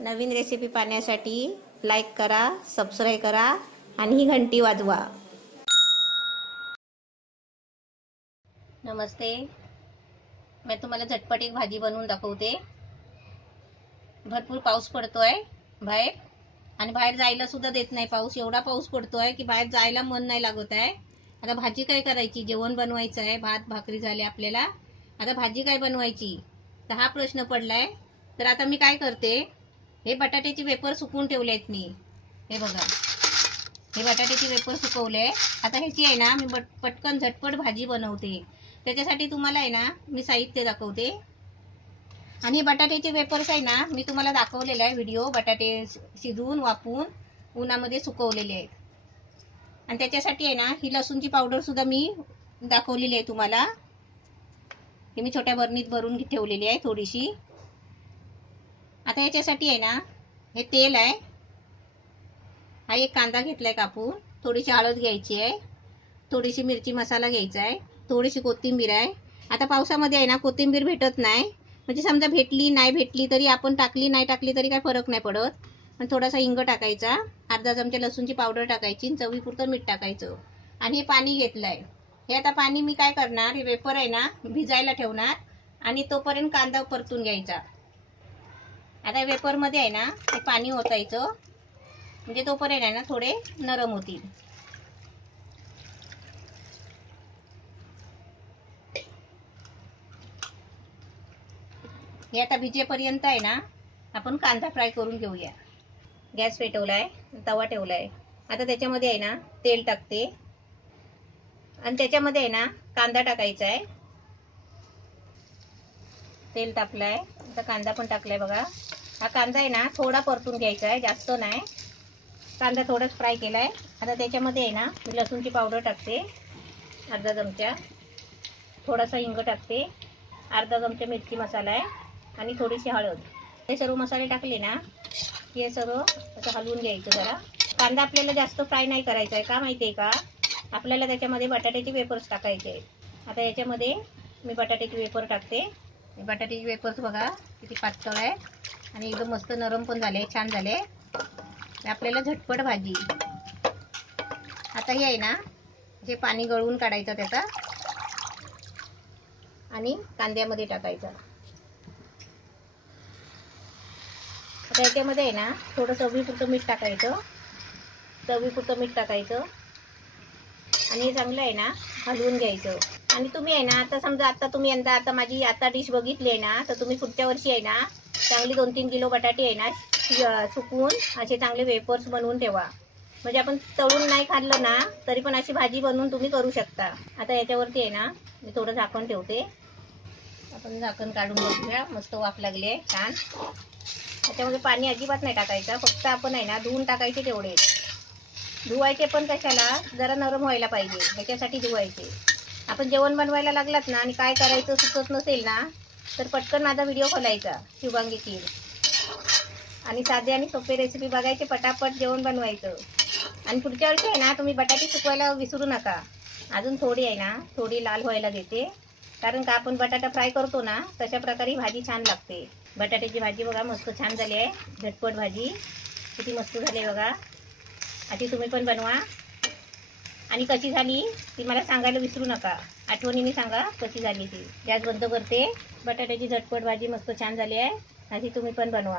नवीन recipe पाहण्यासाठी like करा, subscribe करा आणि ही घंटी वाजवा। नमस्ते, मैं तुम्हाला झटपट एक भाजी बनवून दाखवते। भरपूर पाऊस पडतोय बाहेर आणि बाहेर जायला सुद्धा देत नाही पाऊस। एवढा पाऊस पडतोय की बाहेर जायला मन नाही लागत आहे। आता भाजी काय करायची? जेवण बनवायचं आहे, भात भाकरी झाले आपल्याला। आता भाजी काय बनवायची तर हा प्रश्न पडलाय। तर आता मी काय करते, हे बटाट्याचे वेपर सुकवून ठेवले आहेत मी। हे बघा, हे बटाट्याचे वेपर सुकवले। आता ह्याची आहे ना मी पटकन झटपट भाजी बनवते। त्याच्यासाठी तुम्हाला आहे ना मी साहित्य दाखवते। आणि बटाट्याचे वेपर्स आहे ना मी तुम्हाला दाखवलेला आहे व्हिडिओ। बटाटे शिजवून वाफवून उन्हामध्ये सुकवलेले आहेत। आणि त्याच्यासाठी आहे ना ही लसूणची पावडर सुद्धा मी दाखवलेली आहे तुम्हाला। हे मी छोट्या बरणीत भरून ठेवलेली आहे थोडीशी। आता याच्यासाठी आहे ना हे तेल आहे, हा एक कांदा घेतलाय कापून, थोडीशी हळद घ्यायची आहे, थोडीशी मिरची मसाला घ्यायचा आहे, थोडीशी कोथिंबीर आहे। आता पावसामध्ये आहे ना कोथिंबीर भेटत नाही, म्हणजे समजा भेटली नाही भेटली तरी आपण टाकली नाही टाकली तरी काय फरक नाही पडत। पण थोडासा हिंग टाकायचा, अर्धा चमचा लसूणची पावडर टाकायची, चवीपुरतं मीठ टाकायचं। आणि हे पाणी घेतलंय। हे आता पाणी मी काय करणार, हे वेपर आहे ना भिजायला ठेवणार आणि तोपर्यंत कांदा परतून घ्यायचा। आता वेपर मध्ये आहे ना हे पाणी ओतायचं, म्हणजे तोपर्यंत आहे ना थोडे नरम होतील। हे आता भिजेपर्यंत आहे ना आपण कांदा फ्राय करून घेऊया। गॅस पेटवलाय, तवा ठेवलाय। आता त्याच्यामध्ये आहे ना तेल टाकते आणि त्याच्यामध्ये आहे ना कांदा टाकायचा आहे। तेल टाकलाय, आता कांदा पण टाकलाय बघा। हा कांदा आहे ना थोडा परतून घ्यायचा आहे, जास्त नाही। कांदा थोडाच फ्राय केलाय। आता त्याच्यामध्ये आहे ना मी लसूणची पावडर टाकते अर्धा चमचा, थोडासा हिंग टाकते, अर्धा चमचा मिरची मसाला आहे आणि थोडीशी हळद। हे सर्व मसाले टाकले ना हे सर्व असं हलवून घ्यायचं जरा। कांदा आपल्याला जास्त फ्राय नाही करायचा आहे, का माहिती आहे का, आपल्याला त्याच्यामध्ये बटाट्याचे वेपर्स टाकायचे आहेत। आता याच्यामध्ये मी बटाट्याचे वेपर टाकते। बटाट्याचे वेपर्स बघा किती पातळ आहे आणि एकदम मस्त नरम पण झाले, छान झाले। आपल्याला झटपट भाजी। आता हे आहे ना जे पाणी गळून काढायचं त्याचा आणि कांद्यामध्ये टाकायचा। आता याच्यामध्ये आहे ना थोडं चवीपुरतं मीठ टाकायचं, चवीपुरतं मीठ टाकायचं आणि हे चांगलं आहे ना हलवून घ्यायचं। आणि तुम्ही आहे ना आता समजा आता तुम्ही आता माझी आता डिश बघितली आहे ना, तर तुम्ही पुढच्या वर्षी आहे ना चांगली 2-3 किलो बटाटे आहे ना सुकवून असे चांगले वेपर्स बनवून ठेवा। म्हणजे आपण तळून नाही खाल्लं ना तरी पण अशी भाजी बनवून तुम्ही करू शकता। आता याच्यावरती आहे ना मी थोडं झाकण ठेवते। आपण झाकण काढून बघूया, मस्त वाफ लागली आहे छान। त्याच्यामध्ये पाणी अजिबात नाही टाकायचं, फक्त आपण आहे ना धुवून टाकायचे तेवढे। धुवायचे पण कशाला, जरा नरम व्हायला पाहिजे ह्याच्यासाठी धुवायचे। आपण जेवण बनवायला लागलात ना आणि काय करायचं सुचत नसेल ना तर पटकन माझा व्हिडिओ खोलायचा शुभांगी खीर आणि साधे आणि सोपे रेसिपी बघायचे, पटापट जेवण बनवायचं। आणि पुढच्या वर्षी आहे ना तुम्ही बटाटे सुकवायला विसरू नका। अजून थोडी आहे ना थोडी लाल व्हायला देते, कारण का आपण बटाटा फ्राय करतो ना तशा प्रकारे भाजी छान लागते। बटाट्याची भाजी बघा मस्त छान झाली आहे, झटपट भाजी किती मस्त झाली बघा। आधी तुम्ही पण बनवा आणि कशी झाली ती मला सांगायला विसरू नका, आठवणीने सांगा कशी झाली ती। गॅस बंद करते। बटाट्याची झटपट भाजी मस्त छान झाली आहे, आधी तुम्ही पण बनवा।